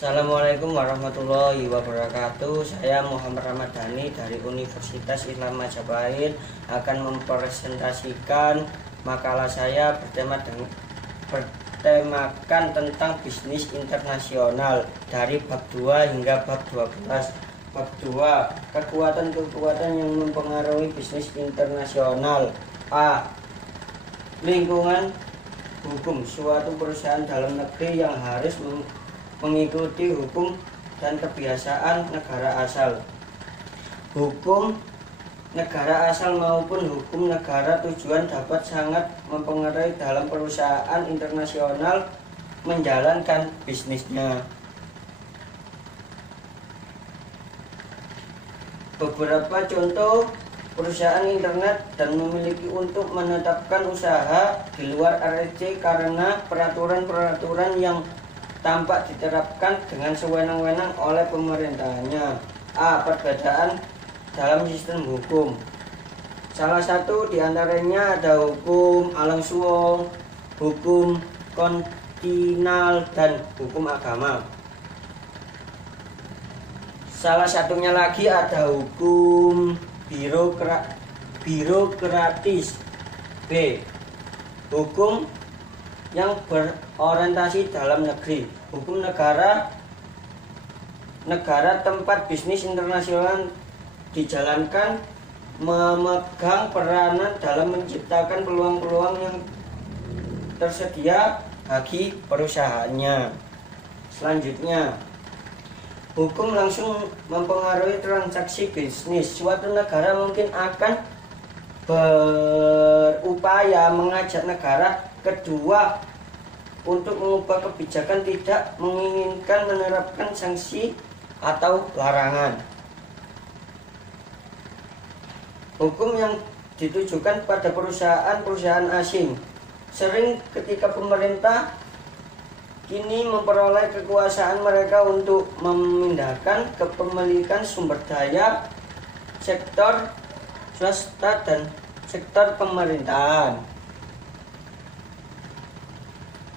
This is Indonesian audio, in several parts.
Assalamualaikum warahmatullahi wabarakatuh. Saya Muhammad Ramadhani dari Universitas Islam Majapahit akan mempresentasikan makalah saya bertemakan tentang bisnis internasional dari bab 2 hingga bab 12. Bab 2, kekuatan-kekuatan yang mempengaruhi bisnis internasional. A. Lingkungan hukum. Suatu perusahaan dalam negeri yang harus mengikuti hukum dan kebiasaan negara asal. Hukum negara asal maupun hukum negara tujuan dapat sangat mempengaruhi dalam perusahaan internasional menjalankan bisnisnya. Beberapa contoh perusahaan internet dan memiliki untuk menetapkan usaha di luar RRC karena peraturan-peraturan yang tampak diterapkan dengan sewenang-wenang oleh pemerintahnya. A. Perbedaan dalam sistem hukum. Salah satu diantaranya ada hukum Alang Suwong, hukum kontinal, dan hukum agama. Salah satunya lagi ada hukum birokratis. B. Hukum yang berorientasi dalam negeri. Hukum negara tempat bisnis internasional dijalankan memegang peranan dalam menciptakan peluang-peluang yang tersedia bagi perusahaannya. Selanjutnya, hukum langsung mempengaruhi transaksi bisnis. Suatu negara mungkin akan berupaya mengajak negara kedua untuk mengubah kebijakan tidak menginginkan menerapkan sanksi atau larangan. Hukum yang ditujukan pada perusahaan-perusahaan asing. Sering ketika pemerintah kini memperoleh kekuasaan mereka untuk memindahkan kepemilikan sumber daya sektor swasta dan sektor pemerintahan.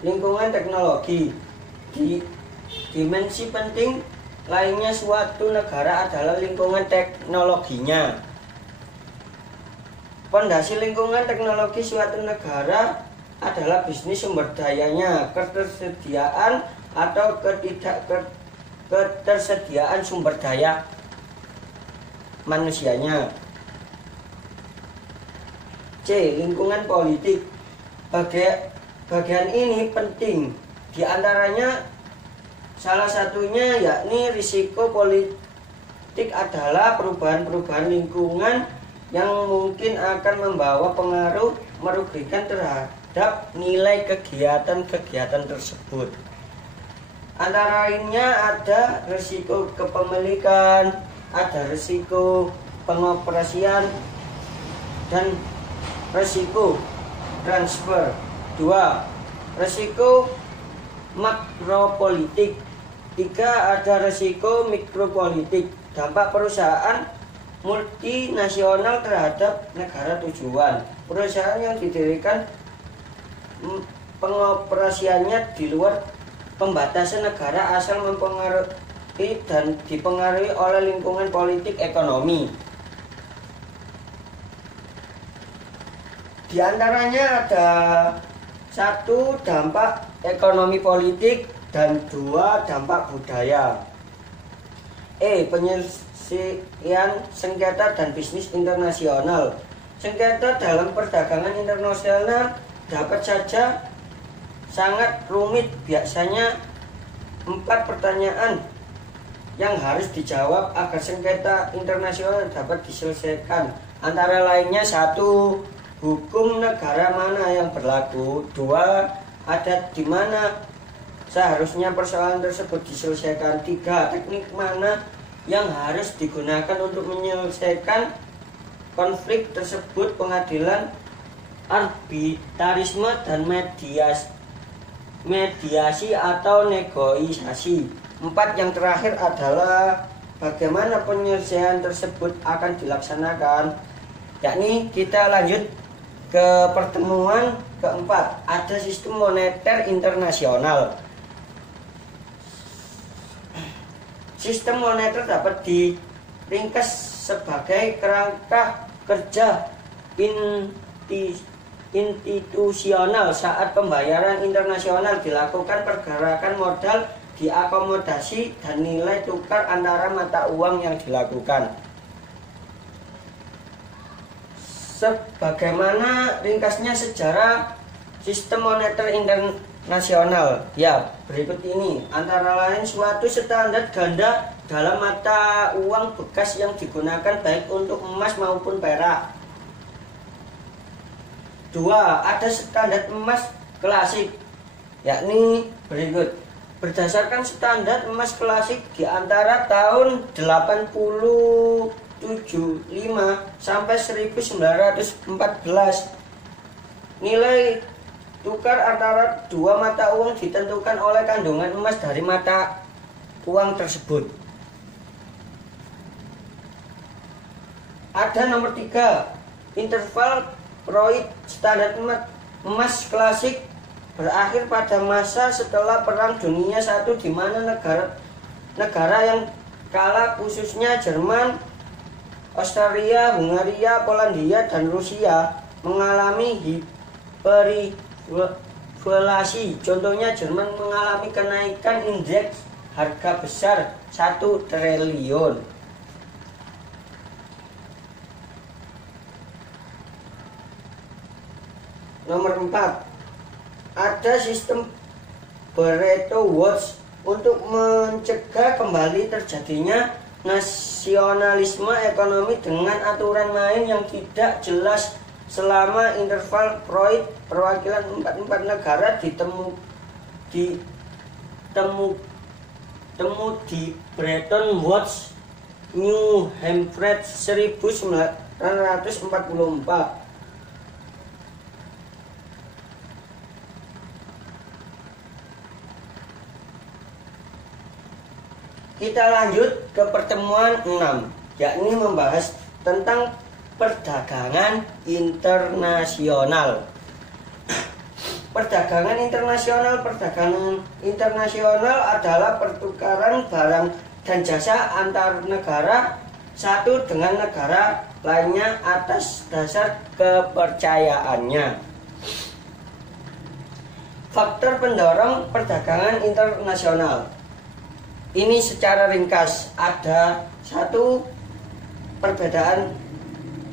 Lingkungan teknologi. Dimensi penting lainnya suatu negara adalah lingkungan teknologinya. Pondasi lingkungan teknologi suatu negara adalah bisnis sumber dayanya, ketersediaan atau ketersediaan sumber daya manusianya. C. Lingkungan politik. Bagian ini penting, diantaranya salah satunya yakni risiko politik adalah perubahan-perubahan lingkungan yang mungkin akan membawa pengaruh merugikan terhadap nilai kegiatan-kegiatan tersebut. Antara lainnya ada risiko kepemilikan, ada risiko pengoperasian, dan risiko transfer. 2. Risiko makropolitik. 3. Ada risiko mikropolitik. Dampak perusahaan multinasional terhadap negara tujuan. Perusahaan yang didirikan pengoperasiannya di luar pembatasan negara asal mempengaruhi dan dipengaruhi oleh lingkungan politik ekonomi. Di antaranya ada 1. Dampak ekonomi politik, dan 2. Dampak budaya. E. Penyelesaian sengketa dan bisnis internasional. Sengketa dalam perdagangan internasional dapat saja sangat rumit. Biasanya 4 pertanyaan yang harus dijawab agar sengketa internasional dapat diselesaikan. Antara lainnya 1. Hukum negara mana yang berlaku. 2. Adat di mana seharusnya persoalan tersebut diselesaikan. 3. Teknik mana yang harus digunakan untuk menyelesaikan konflik tersebut. Pengadilan, arbitrarisme, dan mediasi atau negosiasi. 4. Yang terakhir adalah bagaimana penyelesaian tersebut akan dilaksanakan. Yakni kita lanjut ke pertemuan keempat, ada sistem moneter internasional. Sistem moneter dapat diringkas sebagai kerangka kerja institusional saat pembayaran internasional dilakukan, pergerakan modal diakomodasi, dan nilai tukar antara mata uang yang dilakukan. Sebagaimana ringkasnya sejarah sistem moneter internasional, ya berikut ini. Antara lain, suatu standar ganda dalam mata uang bekas yang digunakan baik untuk emas maupun perak. 2. Ada standar emas klasik, yakni berikut. Berdasarkan standar emas klasik di antara tahun 875 sampai 1914, nilai tukar antara dua mata uang ditentukan oleh kandungan emas dari mata uang tersebut. Ada nomor 3, interval Freud. Standar emas klasik berakhir pada masa setelah Perang Dunia I, di mana negara yang kalah, khususnya Jerman, Austria, Hungaria, Polandia, dan Rusia, mengalami hiperinflasi. Contohnya, Jerman mengalami kenaikan indeks harga besar 1 triliun. Nomor 4, ada sistem Bretton Woods untuk mencegah kembali terjadinya nasionalisme ekonomi dengan aturan main yang tidak jelas selama interval Freud. Perwakilan 44 negara ditemu di Bretton Woods, New Hampshire 1944. Kita lanjut ke pertemuan 6, yakni membahas tentang perdagangan internasional. Perdagangan internasional adalah pertukaran barang dan jasa antar negara satu dengan negara lainnya atas dasar kepercayaannya. Faktor pendorong perdagangan internasional ini secara ringkas ada: 1. Perbedaan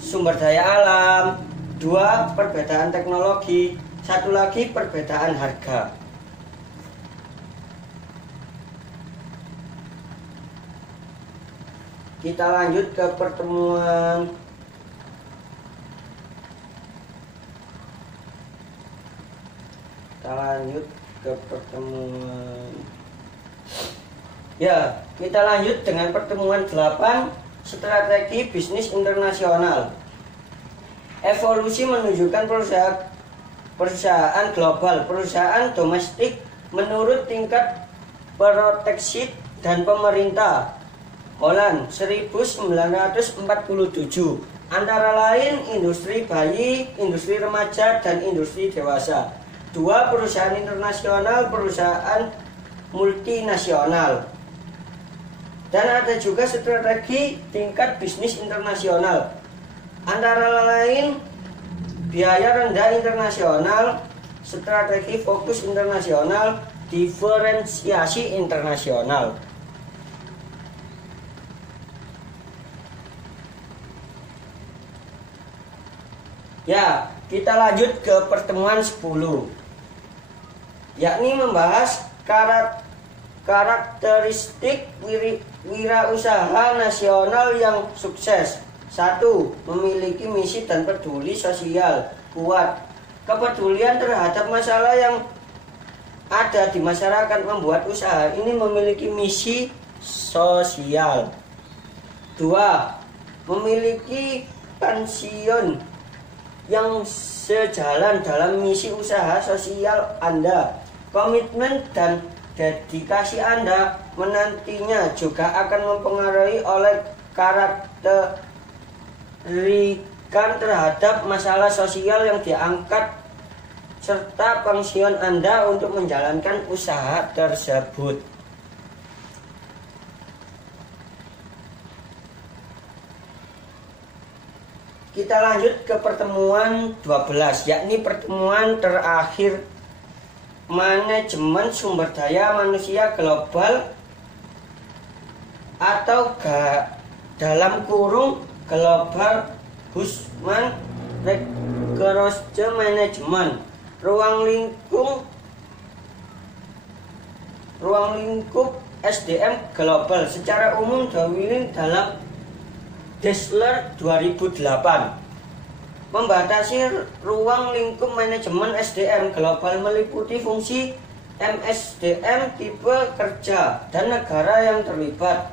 sumber daya alam. 2. Perbedaan teknologi. 1 lagi perbedaan harga. Kita lanjut ke pertemuan Ya, kita lanjut dengan pertemuan 8, strategi bisnis internasional. Evolusi menunjukkan perusahaan global, perusahaan domestik menurut tingkat proteksi dan pemerintah. Holland 1947, antara lain industri bayi, industri remaja, dan industri dewasa. 2. Perusahaan internasional, perusahaan multinasional. Dan ada juga strategi tingkat bisnis internasional, antara lain biaya rendah internasional, strategi fokus internasional, diferensiasi internasional. Ya, kita lanjut ke pertemuan 10, yakni membahas karakteristik wirausaha nasional yang sukses. 1. Memiliki misi dan peduli sosial kuat. Kepedulian terhadap masalah yang ada di masyarakat membuat usaha ini memiliki misi sosial. 2. Memiliki pensiun yang sejalan dalam misi usaha sosial Anda. Komitmen dan dedikasi Anda menantinya juga akan mempengaruhi oleh karakteristikan terhadap masalah sosial yang diangkat serta pensiun Anda untuk menjalankan usaha tersebut. kita lanjut ke pertemuan 12, yakni pertemuan terakhir manajemen sumber daya manusia global atau dalam kurung Global Human Resource Management, ruang lingkup SDM global secara umum diwiling dalam Dassler 2008, membatasi ruang lingkup manajemen SDM global meliputi fungsi MSDM, tipe kerja, dan negara yang terlibat.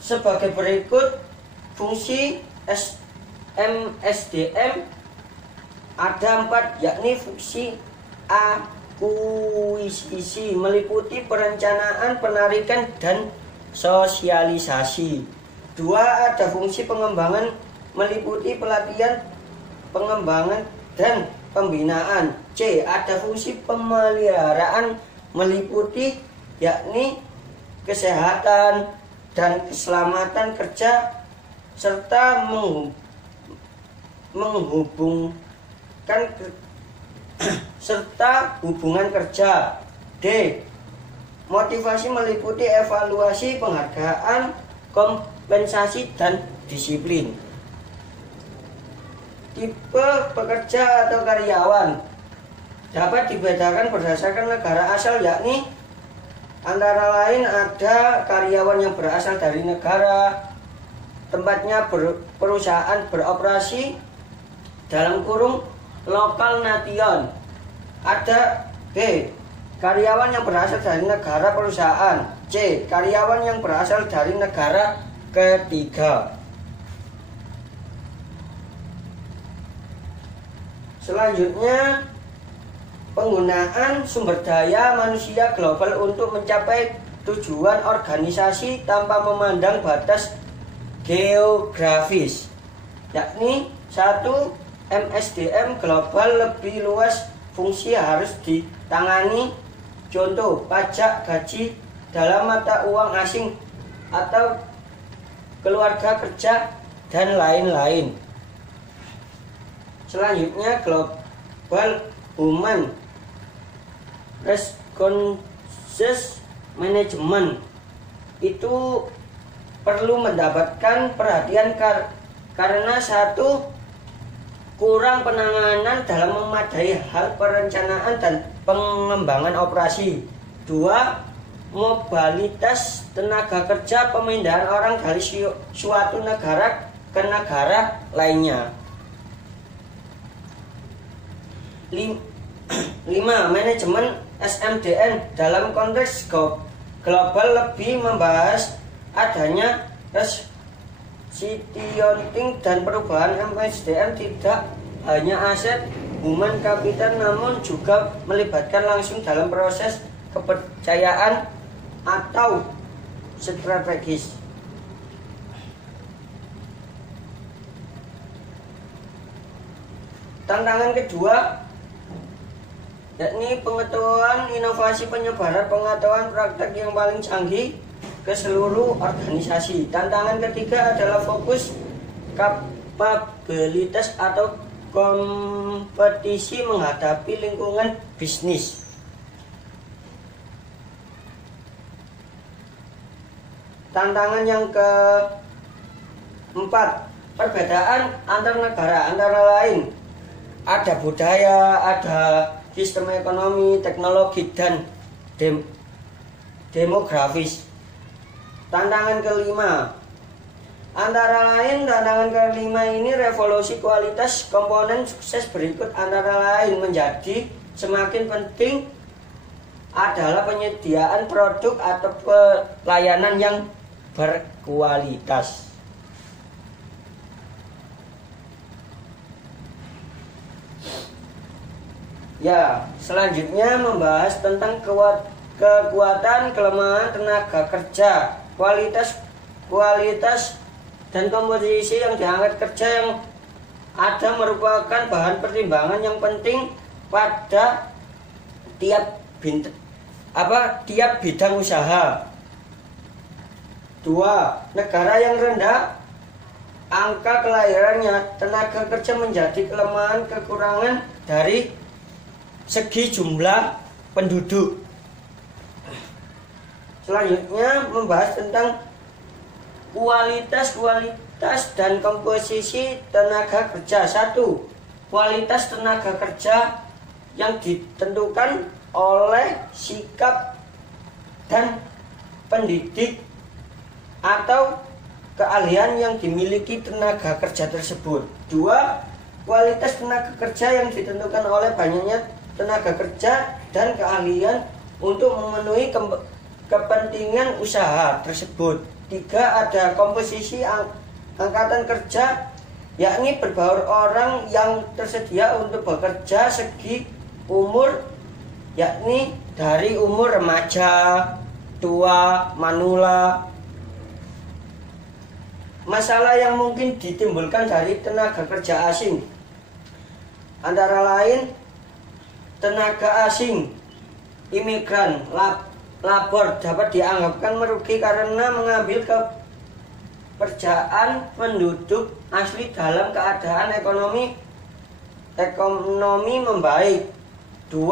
Sebagai berikut, fungsi MSDM ada 4, yakni fungsi akuisisi meliputi perencanaan, penarikan, dan sosialisasi. 2, ada fungsi pengembangan meliputi pelatihan, pengembangan, dan pembinaan. C, ada fungsi pemeliharaan meliputi yakni kesehatan dan keselamatan kerja serta menghubungkan serta hubungan kerja. D, motivasi meliputi evaluasi, penghargaan, kompensasi, dan disiplin. Tipe pekerja atau karyawan dapat dibedakan berdasarkan negara asal, yakni antara lain ada karyawan yang berasal dari negara tempatnya perusahaan beroperasi dalam kurung lokal nation. Ada B, karyawan yang berasal dari negara perusahaan. C, karyawan yang berasal dari negara ketiga. Selanjutnya, penggunaan sumber daya manusia global untuk mencapai tujuan organisasi tanpa memandang batas geografis, yakni 1. MSDM global lebih luas fungsi harus ditangani, contoh pajak, gaji dalam mata uang asing atau keluarga kerja, dan lain-lain. Selanjutnya, Global Human Resource Management itu perlu mendapatkan perhatian karena 1. kurang penanganan dalam memadai hal perencanaan dan pengembangan operasi. 2. mobilitas tenaga kerja, pemindahan orang dari suatu negara ke negara lainnya. 5. Manajemen SMDN dalam konteks global lebih membahas adanya resilienting dan perubahan MSDM tidak hanya aset human capital namun juga melibatkan langsung dalam proses kepercayaan atau strategis. Tantangan kedua yakni pengetahuan, inovasi, penyebaran pengetahuan praktek yang paling canggih ke seluruh organisasi. Tantangan ketiga adalah fokus kapabilitas atau kompetisi menghadapi lingkungan bisnis. Tantangan yang keempat, perbedaan antar negara, antara lain ada budaya, ada sistem ekonomi, teknologi, dan demografis. Tantangan kelima, antara lain tantangan kelima ini revolusi kualitas komponen sukses berikut antara lain menjadi semakin penting adalah penyediaan produk atau pelayanan yang berkualitas. Ya, selanjutnya membahas tentang kekuatan, kelemahan tenaga kerja, kualitas dan komposisi yang diangkat kerja yang ada merupakan bahan pertimbangan yang penting pada tiap bidang usaha. 2. Negara yang rendah angka kelahirannya, tenaga kerja menjadi kelemahan kekurangan dari segi jumlah penduduk. Selanjutnya membahas tentang kualitas dan komposisi tenaga kerja. 1. Kualitas tenaga kerja yang ditentukan oleh sikap dan pendidik atau keahlian yang dimiliki tenaga kerja tersebut. 2. Kualitas tenaga kerja yang ditentukan oleh banyaknya tenaga kerja dan keahlian untuk memenuhi kepentingan usaha tersebut. 3. Ada komposisi angkatan kerja, yakni berbaur orang yang tersedia untuk bekerja segi umur, yakni dari umur remaja, tua, manula. Masalah yang mungkin ditimbulkan dari tenaga kerja asing antara lain tenaga asing, imigran, labor dapat dianggapkan merugi karena mengambil pekerjaan penduduk asli dalam keadaan ekonomi membaik. 2.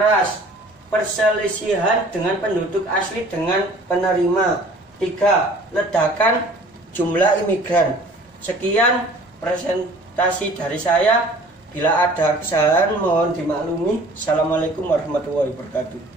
Ras, perselisihan dengan penduduk asli dengan penerima. 3. Ledakan jumlah imigran. Sekian presentasi dari saya. Bila ada kesalahan mohon dimaklumi. Assalamualaikum warahmatullahi wabarakatuh.